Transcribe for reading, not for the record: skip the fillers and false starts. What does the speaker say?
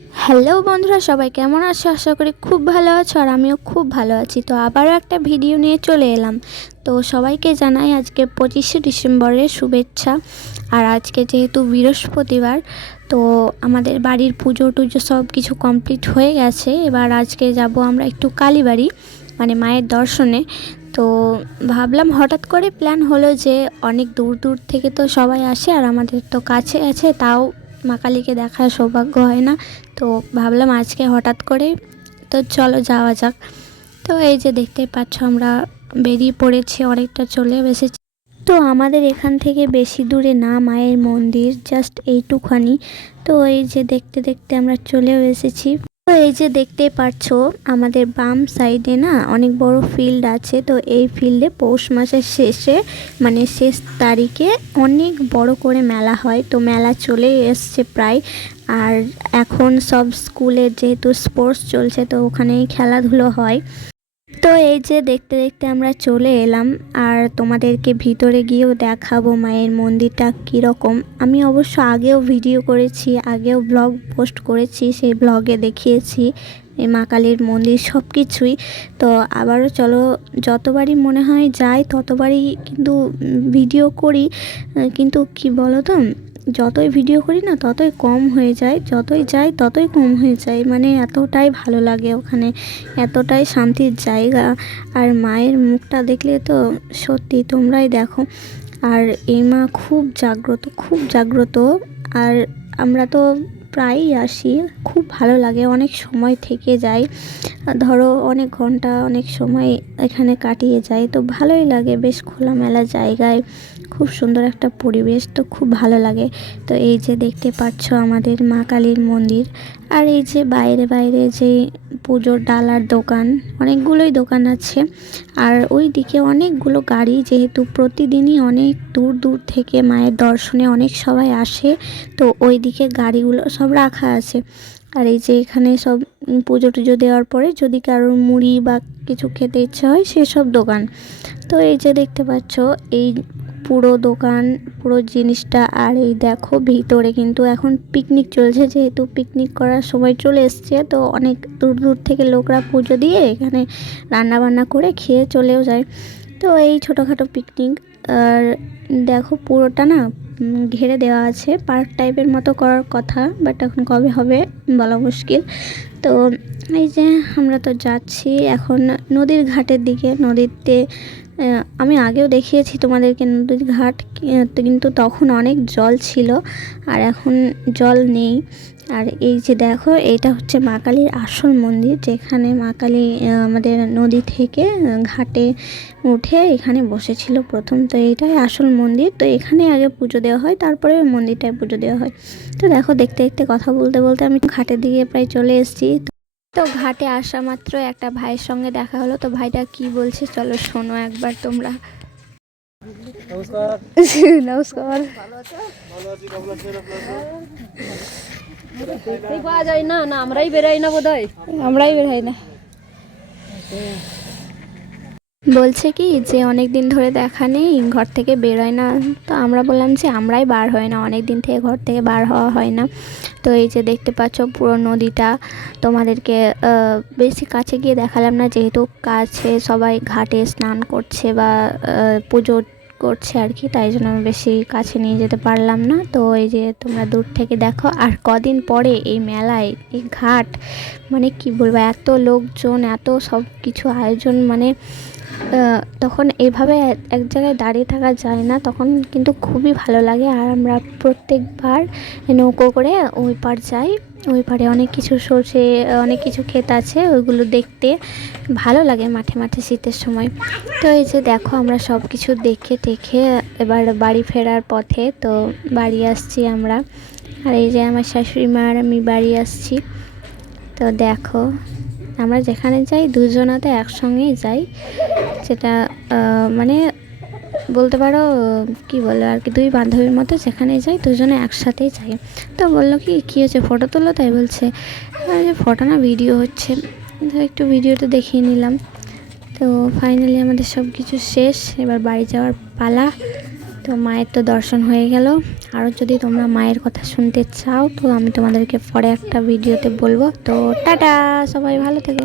Hello বন্ধুরা, সবাই কেমন আছো? আশা করি খুব ভালো আছো আর আমিও খুব ভালো আছি। তো আবারও একটা ভিডিও নিয়ে চলে এলাম। তো সবাইকে জানাই আজকে 25শে ডিসেম্বরের শুভেচ্ছা। আর আজকে যেহেতু বৃহস্পতিবার, তো আমাদের বাড়ির পুজো টুজো সব কিছু কমপ্লিট হয়ে গেছে। এবার আজকে যাব আমরা একটু কালীবাড়ি, মানে মায়ের দর্শনে। তো ভাবলাম, হঠাৎ করে প্ল্যান হলো যে অনেক দূর দূর থেকে তো সবাই আসে, আর আমাদের তো কাছে আছে, তাও মা কালীকে দেখার সৌভাগ্য হয় না। তো ভাবলাম আজকে হঠাৎ করে, তো চলো যাওয়া যাক। তো এই যে দেখতেই পাচ্ছ, আমরা বেরিয়ে পড়েছি, অনেকটা চলে এসেছি। তো আমাদের এখান থেকে বেশি দূরে না মায়ের মন্দির, জাস্ট এইটুখানি। তো এই যে দেখতে দেখতে আমরা চলেও এসেছি। তো এই যে দেখতেই পাচ্ছ, আমাদের বাম সাইডে না অনেক বড় ফিল্ড আছে। তো এই ফিল্ডে পৌষ মাসের শেষে, মানে শেষ তারিখে অনেক বড় করে মেলা হয়। তো মেলা চলে এসছে প্রায়। আর এখন সব স্কুলের যেহেতু স্পোর্টস চলছে, তো ওখানেই খেলাধুলো হয়। তো এই যে দেখতে দেখতে আমরা চলে এলাম, আর তোমাদেরকে ভিতরে গিয়েও দেখাবো মায়ের মন্দিরটা কীরকম। আমি অবশ্য আগেও ভিডিও করেছি, আগেও ব্লগ পোস্ট করেছি, সেই ব্লগে দেখিয়েছি এই মা কালীর মন্দির সব কিছুই। তো আবারও চলো, যতবারই মনে হয় যাই ততবারই কিন্তু ভিডিও করি। কিন্তু কি বলো তো, যতই ভিডিও করি না ততই কম হয়ে যায়, যতই যাই ততই কম হয়ে যায়। মানে এতটাই ভালো লাগে ওখানে, এতটাই শান্তির জায়গা। আর মায়ের মুখটা দেখলে তো সত্যি তোমরাই দেখো। আর এই মা খুব জাগ্রত, খুব জাগ্রত। আর আমরা তো প্রায়ই আসি, খুব ভালো লাগে, অনেক সময় থেকে যাই। ধরো অনেক ঘন্টা, অনেক সময় এখানে কাটিয়ে যায়। তো ভালোই লাগে, বেশ খোলামেলা জায়গায়, খুব সুন্দর একটা পরিবেশ, তো খুব ভালো লাগে। তো এই যে দেখতে পাচ্ছ আমাদের মা কালীর মন্দির। আর এই যে বাইরে বাইরে যে পুজোর ডালার দোকান, অনেকগুলোই দোকান আছে। আর ওই দিকে অনেকগুলো গাড়ি, যেহেতু প্রতিদিনই অনেক দূর দূর থেকে মায়ের দর্শনে অনেক সবাই আসে, তো ওই দিকে গাড়িগুলো সব রাখা আছে। আর এই যে এখানে সব পুজো টুজো দেওয়ার পরে যদি কারোর মুড়ি বা কিছু খেতে ইচ্ছা হয়, সেসব দোকান। তো এই যে দেখতে পাচ্ছ, এই পুরো দোকান, পুরো জিনিসটা। আর এই দেখো ভিতরে কিন্তু এখন পিকনিক চলছে, যেহেতু পিকনিক করার সময় চলে এসছে। তো অনেক দূর দূর থেকে লোকরা পুজো দিয়ে এখানে রান্না বান্না করে খেয়ে চলেও যায়। তো এই ছোটোখাটো পিকনিক। আর দেখো পুরোটা না ঘিরে দেওয়া আছে, পার্ক টাইপের মতো করার কথা, বাট এখন কবে হবে বলা মুশকিল। তো এই যে আমরা তো যাচ্ছি এখন নদীর ঘাটের দিকে। নদীতে আমি আগেও দেখিয়েছি তোমাদেরকে নদীর ঘাট, কিন্তু তখন অনেক জল ছিল, আর এখন জল নেই। আর এই যে দেখো, এইটা হচ্ছে মা কালীর আসল মন্দির, যেখানে মা কালী আমাদের নদী থেকে ঘাটে উঠে এখানে বসেছিল প্রথম। তো এইটাই আসল মন্দির। তো এখানে আগে পুজো দেওয়া হয়, তারপরে ওই মন্দিরটায় পুজো দেওয়া হয়। তো দেখো দেখতে দেখতে কথা বলতে বলতে আমি ঘাটের দিকে প্রায় চলে এসেছি। তো ঘাটে আসা মাত্র একটা ভাইয়ের সঙ্গে দেখা হলো। তো ভাইটা কি বলছে চলো শোনো একবার তোমরা। নমস্কার। নমস্কার। ভালো আছো? ভালো আছি। কেমন আছেন আপনারা? দেখতেই পাওয়া যায় না, না আমরাই বেরাই না বোধহয়। আমরাই বের হই না। বলছে কি যে অনেক দিন ধরে দেখা নেই, ঘর থেকে বের হয় না। তো আমরা বললাম যে আমরাই বার হয় না, অনেক দিন থেকে ঘর থেকে বার হওয়া হয় না। তো এই যে দেখতে পাচ্ছ পুরো নদীটা, তোমাদেরকে বেশি কাছে গিয়ে দেখালাম না, যেহেতু কাছে সবাই ঘাটে স্নান করছে বা পুজো করছে আর কি, তাই জন্য আমি বেশি কাছে নিয়ে যেতে পারলাম না। তো এই যে তোমরা দূর থেকে দেখো। আর কদিন পরে এই মেলায়, এই ঘাট, মানে কি বলবো, এত লোকজন, এত সব কিছু আয়োজন, মানে তখন এইভাবে এক জায়গায় দাঁড়িয়ে থাকা যায় না, তখন কিন্তু খুবই ভালো লাগে। আর আমরা প্রত্যেকবার নৌকো করে ওই পার যাই, ওই পারে অনেক কিছু সর্ষে, অনেক কিছু ক্ষেত আছে, ওইগুলো দেখতে ভালো লাগে মাঠে মাঠে শীতের সময়। তো এই যে দেখো, আমরা সব কিছু দেখে টেখে এবার বাড়ি ফেরার পথে, তো বাড়ি আসছি আমরা। আর এই যে আমার শাশুড়ি মা আর আমি বাড়ি আসছি। তো দেখো, আমরা যেখানে যাই দুজনাতে একসঙ্গেই যাই, যেটা মানে বলতে পারো কি বলে আর কি, দুই বান্ধবীর মতো যেখানে যাই দুজনে একসাথেই যাই। তো বললো কি কী হচ্ছে, ফটো তোলো? তাই বলছে যে ফটো না, ভিডিও হচ্ছে। তো একটু ভিডিওটা দেখিয়ে নিলাম। তো ফাইনালি আমাদের সব কিছু শেষ, এবার বাড়ি যাওয়ার পালা। তো মায়ের তো দর্শন হয়ে গেল। আরও যদি তোমরা মায়ের কথা শুনতে চাও তো আমি তোমাদেরকে পরে একটা ভিডিওতে বলবো। তো টাটা, সবাই ভালো থেকো।